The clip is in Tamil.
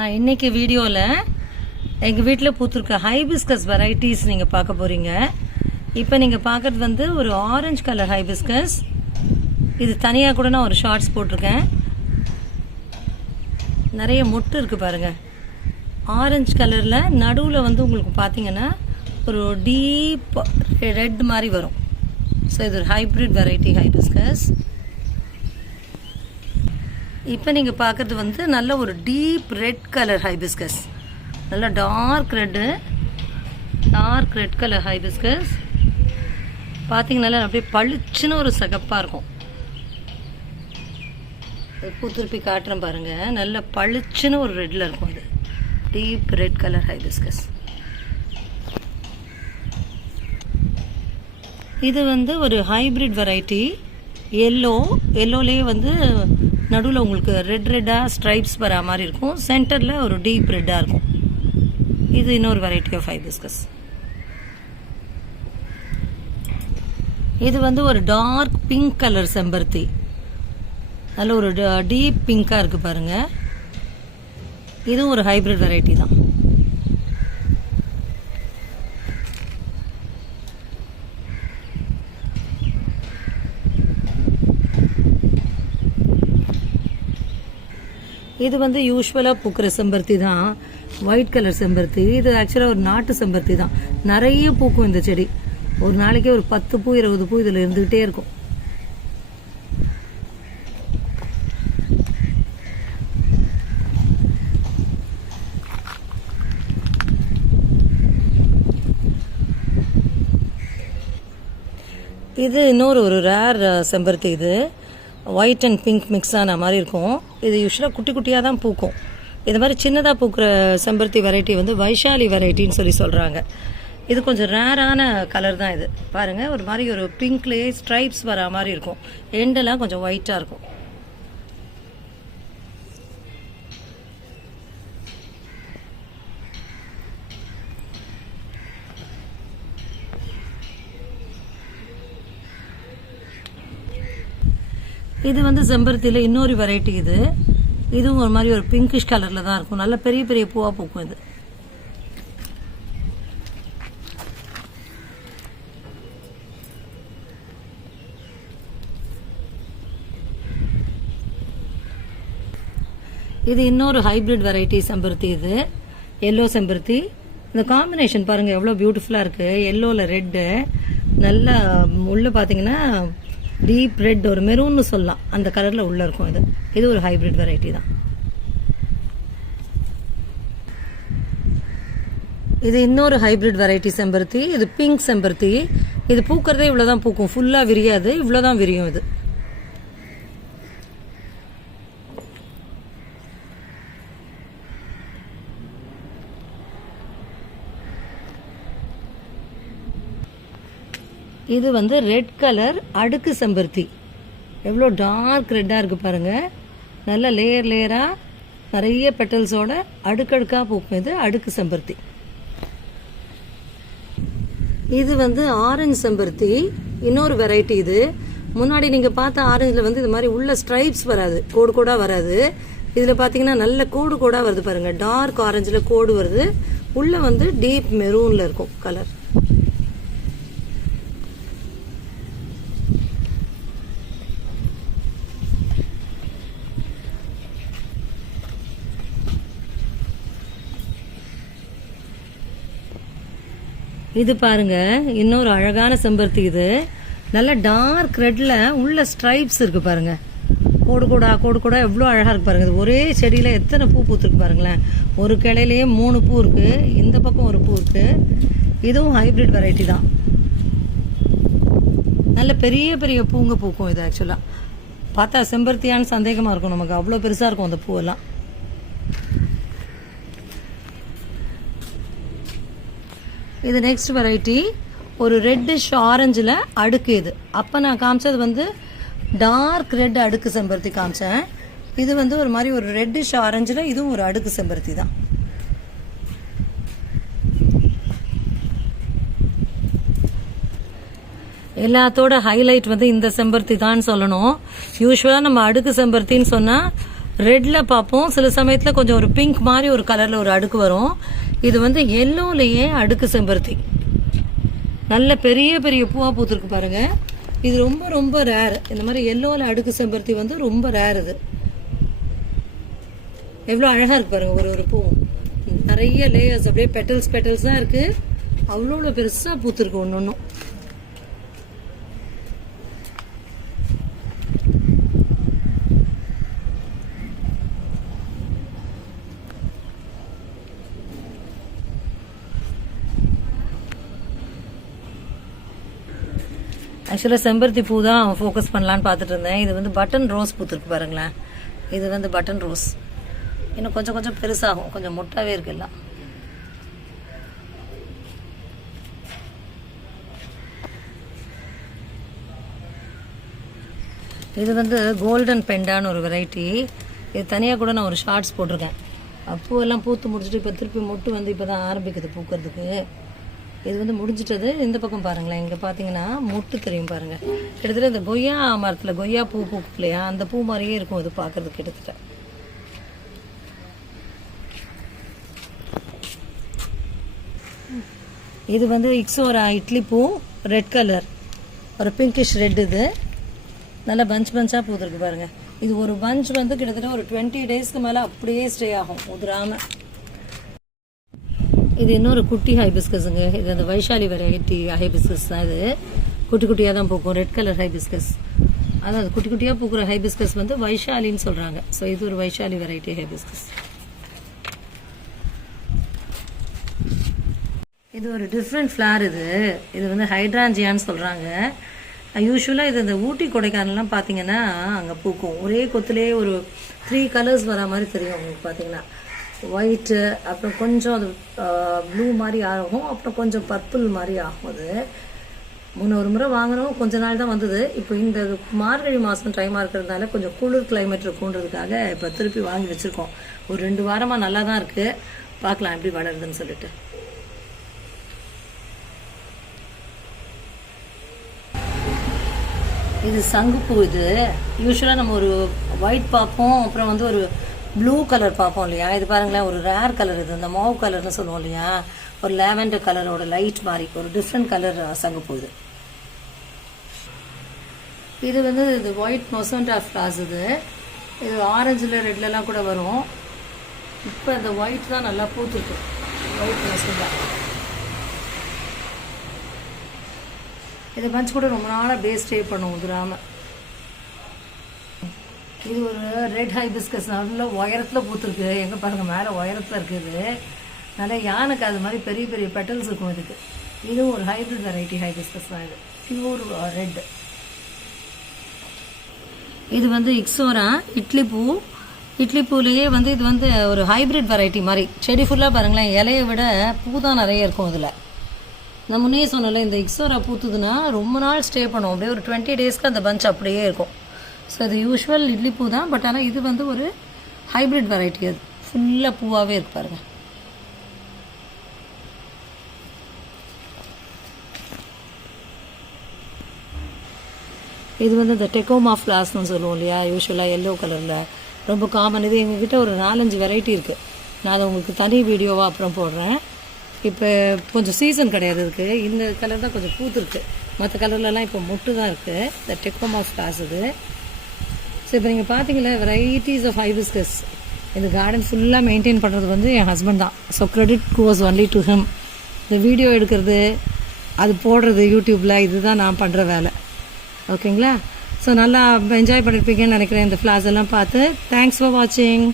இன்னைக்கு வீடியோவில் எங்கள் வீட்டில் பூத்திருக்க ஹைபிஸ்கஸ் வெரைட்டிஸ் நீங்கள் பார்க்க போகிறீங்க. இப்போ நீங்கள் பார்க்குறது வந்து ஒரு ஆரஞ்சு கலர் ஹைபிஸ்கஸ். இது தனியாக கூட நான் ஒரு ஷார்ட்ஸ் போட்டிருக்கேன். நிறைய மொட்டு இருக்குது பாருங்கள். ஆரஞ்சு கலரில் நடுவில் வந்து உங்களுக்கு பார்த்தீங்கன்னா ஒரு டீப் ரெட் மாதிரி வரும். ஸோ இது ஒரு ஹைப்ரிட் வெரைட்டி ஹைபிஸ்கஸ். இப்போ நீங்கள் பார்க்குறது வந்து நல்ல ஒரு டீப் ரெட் கலர் ஹைபிஸ்கஸ். நல்ல டார்க் ரெட் கலர் ஹைபிஸ்கஸ். பார்த்தீங்கன்னா அப்படியே பளிச்சுன்னு ஒரு சிகப்பாக இருக்கும். பூ திருப்பி காட்டுறேன் பாருங்கள். நல்ல பளிச்சுன்னு ஒரு ரெட்டில் இருக்கும். அது டீப் ரெட் கலர் ஹைபிஸ்கஸ். இது வந்து ஒரு ஹைப்ரிட் வெரைட்டி. எல்லோலேயே வந்து நடுவில் உங்களுக்கு ரெட்டாக ஸ்ட்ரைப்ஸ் வர மாதிரி இருக்கும். சென்டரில் ஒரு டீப் ரெட்டாக இருக்கும். இது இன்னொரு வெரைட்டி ஆஃப் ஹைபிஸ்கஸ். இது வந்து ஒரு டார்க் பிங்க் கலர் செம்பருத்தி. நல்ல ஒரு டீப் பிங்காக இருக்குது பாருங்கள். இதுவும் ஒரு ஹைப்ரிட் வெரைட்டி தான். இது வந்து யூஸ்வலாக பூக்கிற செம்பருத்தி தான். ஒயிட் கலர் செம்பருத்தி. இது ஆக்சுவலாக ஒரு நாட்டு செம்பருத்தி தான். நிறைய பூக்கும் இந்த செடி. ஒரு நாளைக்கே ஒரு 10 பூ 20 பூ இதில் இருந்துக்கிட்டே இருக்கும். இது இன்னொரு ரேர் செம்பருத்தி. இது ஒயிட் அண்ட் பிங்க் மிக்ஸ் ஆன மாதிரி இருக்கும். இது யூஸ்வலாக குட்டி குட்டியாக தான் பூக்கும். இது மாதிரி சின்னதாக பூக்கிற செம்பருத்தி வெரைட்டி வந்து வைஷாலி வெரைட்டின்னு சொல்கிறாங்க. இது கொஞ்சம் ரேரான கலர் தான். இது பாருங்கள், ஒரு மாதிரி ஒரு பிங்க்லேயே ஸ்ட்ரைப்ஸ் வர மாதிரி இருக்கும். எண்டெல்லாம் கொஞ்சம் ஒயிட்டாக இருக்கும். இது வந்து செம்பருத்தியில் இன்னொரு வெரைட்டி. இதுவும் ஒரு மாதிரி ஒரு பிங்கிஷ் கலரில் தான் இருக்கும். நல்ல பெரிய பெரிய பூவாக பூக்கும். இது இது இன்னொரு ஹைப்ரிட் வெரைட்டி செம்பருத்தி. இது எல்லோ செம்பருத்தி. இந்த காம்பினேஷன் பாருங்கள் எவ்வளோ பியூட்டிஃபுல்லாக இருக்குது. எல்லோவில் ரெட்டு, நல்லா உள்ள பார்த்தீங்கன்னா டீப் ரெட், ஒரு மெரூன்னு சொல்லலாம், அந்த கலரில் உள்ளே இருக்கும். இது ஒரு ஹைப்ரிட் வெரைட்டி தான். இது இன்னொரு ஹைப்ரிட் வெரைட்டி செம்பருத்தி. இது பிங்க் செம்பருத்தி. இது பூக்கிறதே இவ்வளோதான் பூக்கும். ஃபுல்லாக விரியாது, இவ்வளோதான் விரியும். இது வந்து ரெட் கலர் அடுக்கு செம்பருத்தி. எவ்வளோ டார்க் ரெட்டாக இருக்குது பாருங்கள். நல்ல லேயராக நிறைய பெட்டல்ஸோட அடுக்கடுக்காக பூக்கும். இது அடுக்கு செம்பருத்தி. இது வந்து ஆரஞ்சு செம்பருத்தி, இன்னொரு வெரைட்டி. இது முன்னாடி நீங்கள் பார்த்த ஆரஞ்சில் வந்து இது மாதிரி உள்ள ஸ்ட்ரைப்ஸ் வராது, கோடு கோடாக வராது. இதில் பார்த்தீங்கன்னா நல்ல கோடு கோடாக வருது பாருங்கள். டார்க் ஆரஞ்சில் கோடு வருது, உள்ளே வந்து டீப் மெரூனில் இருக்கும் கலர். இது பாருங்க, இன்னொரு அழகான செம்பருத்தி. இது நல்ல டார்க் ரெட்ல உள்ள ஸ்ட்ரைப்ஸ் இருக்கு பாருங்க. கோடு கோடா எவ்வளோ அழகா இருக்கு பாருங்க. இது ஒரே செடியில எத்தனை பூ பூத்துருக்கு பாருங்களேன். ஒரு கிளையிலேயே 3 பூ இருக்கு. இந்த பக்கம் ஒரு பூ இருக்கு. இதுவும் ஹைப்ரிட் வெரைட்டி தான். நல்ல பெரிய பெரிய பூங்க பூக்கும். இது ஆக்சுவலா பார்த்தா செம்பருத்தியான்னு சந்தேகமா இருக்கும் நமக்கு. அவ்வளோ பெருசா இருக்கும் அந்த பூவெல்லாம். இது நெக்ஸ்ட் வெரைட்டி, ஒரு ரெட்டிஷ் ஆரஞ்சில் அடுக்கு. இது அப்போ நான் காமிச்சது வந்து டார்க் ரெட் அடுக்கு செம்பருத்தி காமிச்சேன். இது வந்து ஒரு மாதிரி ஒரு ரெட்டிஷ் ஆரஞ்சில், இதுவும் ஒரு அடுக்கு செம்பருத்தி தான். எல்லாத்தோட ஹைலைட் வந்து இந்த செம்பருத்தி தான் சொல்லணும். யூஸ்வலாக நம்ம அடுக்கு செம்பருத்தின்னு சொன்னால் ரெட்டில் பார்ப்போம், சில சமயத்தில் கொஞ்சம் ஒரு பிங்க் மாதிரி ஒரு கலரில் ஒரு அடுக்கு வரும். இது வந்து எல்லோலையே அடுக்கு செம்பருத்தி, நல்ல பெரிய பெரிய பூவாக பூத்துருக்கு பாருங்கள். இது ரொம்ப ரொம்ப ரேர். இந்த மாதிரி எல்லோவில் அடுக்கு செம்பருத்தி வந்து ரொம்ப ரேர். இது எவ்வளோ அழகாக இருக்கு பாருங்கள். ஒரு ஒரு பூவும் நிறைய லேயர்ஸ், அப்படியே பெட்டல்ஸ் தான் இருக்குது. அவ்வளோ பெருசாக பூத்துருக்கு ஒன்று ஒன்றும். ஆக்சுவலாக செம்பருத்தி பூ தான் ஃபோக்கஸ் பண்ணலான்னு பார்த்துட்டு இருந்தேன். இது வந்து பட்டன் ரோஸ் பூத்துருக்கு பாருங்களேன். இது வந்து பட்டன் ரோஸ். இன்னும் கொஞ்சம் கொஞ்சம் பெருசாகும், கொஞ்சம் மொட்டாவே இருக்கு எல்லாம். இது வந்து கோல்டன் பெண்டான்னு ஒரு வெரைட்டி. இது தனியாக கூட நான் ஒரு ஷார்ட்ஸ் போட்டிருக்கேன். பூவெல்லாம் பூத்து முடிச்சுட்டு இப்போ திருப்பி மொட்டு வந்து இப்போ தான் ஆரம்பிக்குது பூக்கிறதுக்கு. இது வந்து முடிஞ்சிட்டது. இந்த பக்கம் பாருங்களேன், இங்கே பார்த்தீங்கன்னா மொட்டு தெரியும் பாருங்கள். கிட்டத்தட்ட இந்த கொய்யா மரத்தில் கொய்யா பூ பூக்கும் இல்லையா, அந்த பூ மாதிரியே இருக்கும் இது பார்க்கறதுக்கு கிட்டத்தட்ட. இது வந்து இக்ஸோரா இட்லி பூ, ரெட் கலர், ஒரு பிங்கிஷ் ரெட். இது நல்லா பஞ்சாக பூத்துருக்கு பாருங்கள். இது ஒரு பஞ்ச் வந்து கிட்டத்தட்ட ஒரு 20 டேஸ்க்கு மேலே அப்படியே ஸ்டே ஆகும் உதிராமல். இது இன்னொரு குட்டி ஹைபிஸ்கஸுங்க. இது அந்த வைஷாலி வெரைட்டி ஹைபிஸ்கஸ் தான். இது குட்டி குட்டியாக தான் பூக்கும், ரெட் கலர் ஹைபிஸ்கஸ். அதாவது குட்டி குட்டியாக பூக்கிற ஹைபிஸ்கஸ் வந்து வைஷாலின்னு சொல்கிறாங்க. ஸோ இது ஒரு வைஷாலி வெரைட்டி ஹைபிஸ்கஸ். இது ஒரு டிஃப்ரெண்ட் ஃப்ளார். இது வந்து ஹைட்ராஞ்சியான்னு சொல்கிறாங்க. யூஸ்வலாக இது இந்த ஊட்டி கொடைக்கானல்லாம் பார்த்தீங்கன்னா அங்கே பூக்கும். ஒரே கொத்துலேயே ஒரு 3 கலர்ஸ் வர மாதிரி தெரியும் உங்களுக்கு. பார்த்தீங்கன்னா ஒயிட்டு, அப்புறம் கொஞ்சம் அது ப்ளூ மாதிரி ஆகும், அப்புறம் கொஞ்சம் பர்பிள் மாதிரி ஆகும். அது ஒரு முறை வாங்கினோம், கொஞ்ச நாள் தான் வந்தது. இப்போ இந்த மார்கழி மாதம் டைமாக இருக்கிறதுனால கொஞ்சம் குளிர் கிளைமேட் இருக்குன்றதுக்காக இப்போ திருப்பி வாங்கி வச்சுருக்கோம். ஒரு 2 வாரமாக நல்லா தான் இருக்குது. பார்க்கலாம் எப்படி வளருதுன்னு சொல்லிட்டு. இது சங்குப்பூ. இது யூஸ்வலாக நம்ம ஒரு ஒயிட் பார்ப்போம், அப்புறம் வந்து ஒரு ப்ளூ கலர் பார்ப்போம் இல்லையா. இது பாருங்களேன், ஒரு ரேர் கலர். இது இந்த மாவு கலர்னு சொல்லுவோம் இல்லையா, ஒரு லாவெண்டர் கலரோட லைட் மாதிரி ஒரு டிஃப்ரெண்ட் கலர் சங்குப்பூ. இது வந்து இது ஒயிட் மொசண்டா ஃப்ளாஸ். இது ஆரஞ்சில் ரெட்லலாம் கூட வரும். இப்போ இந்த ஒயிட் தான் நல்லா பூத்துருக்கு, ஒயிட் மொசண்டா. இதை பஞ்ச் கூட ரொம்ப நாளாக அப்படியே ஸ்டே பண்ணும் உதிராமல். இது ஒரு ரெட் ஹைபிஸ்கஸ், நல்ல உயரத்தில் பூத்துருக்கு. எங்கே பாருங்கள், மேலே உயரத்தில் இருக்குது. நல்லா யானைக்கு அது மாதிரி பெரிய பெரிய பெட்டல்ஸ் இருக்கும் இதுக்கு. இதுவும் ஒரு ஹைப்ரிட் வெரைட்டி ஹைபிஸ்கஸ் தான். இது பியூர் ரெட். இது வந்து இக்ஸோரா இட்லி பூ. இட்லி பூலேயே வந்து இது வந்து ஒரு ஹைப்ரிட் வெரைட்டி மாதிரி. செடி ஃபுல்லாக பாருங்களேன், இலையை விட பூ தான் நிறைய இருக்கும் இதில். நான் முன்னே சொன்னல, இந்த இக்ஸோரா பூத்துதுன்னா ரொம்ப நாள் ஸ்டே பண்ணும். அப்படியே ஒரு 20 டேஸ்க்கு அந்த பஞ்ச் அப்படியே இருக்கும். ஸோ இது யூஸ்வல் இட்லி பூ தான், பட் ஆனால் இது வந்து ஒரு ஹைப்ரிட் வெரைட்டி. அது ஃபுல்லாக பூவாகவே இருக்கு பாருங்கள். இது வந்து இந்த டெக்கோமா ஃப்ளாஸ்ன்னு சொல்லுவோம் இல்லையா, யூஸ்வலாக எல்லோ கலரில் ரொம்ப காமன். இது எங்ககிட்ட ஒரு 4-5 வெரைட்டி இருக்குது. நான் அதை உங்களுக்கு தனி வீடியோவாக அப்புறம் போடுறேன். இப்போ கொஞ்சம் சீசன் கிடையாது இதுக்கு. இந்த கலர் தான் கொஞ்சம் பூத்துருக்கு. மற்ற கலர்லலாம் இப்போ மொட்டு தான் இருக்குது. இந்த டெக்கோமா ஃப்ளாஸ் இது. ஸோ இப்போ நீங்கள் பார்த்தீங்களா, வெரைட்டிஸ் ஆஃப் ஹைபிஸ்கஸ். இந்த கார்டன் ஃபுல்லாக மெயின்டைன் பண்ணுறது வந்து என் ஹஸ்பண்ட் தான். So credit goes only to him. இந்த வீடியோ எடுக்கிறது, அது போடுறது யூடியூப்பில், இதுதான் நான் பண்ணுற வேலை. ஓகேங்களா? ஸோ நல்லா என்ஜாய் பண்ணியிருப்பீங்கன்னு நினைக்கிறேன் இந்த ஃப்ளார்ஸ் எல்லாம் பார்த்து. தேங்க்ஸ் ஃபார் வாட்சிங்.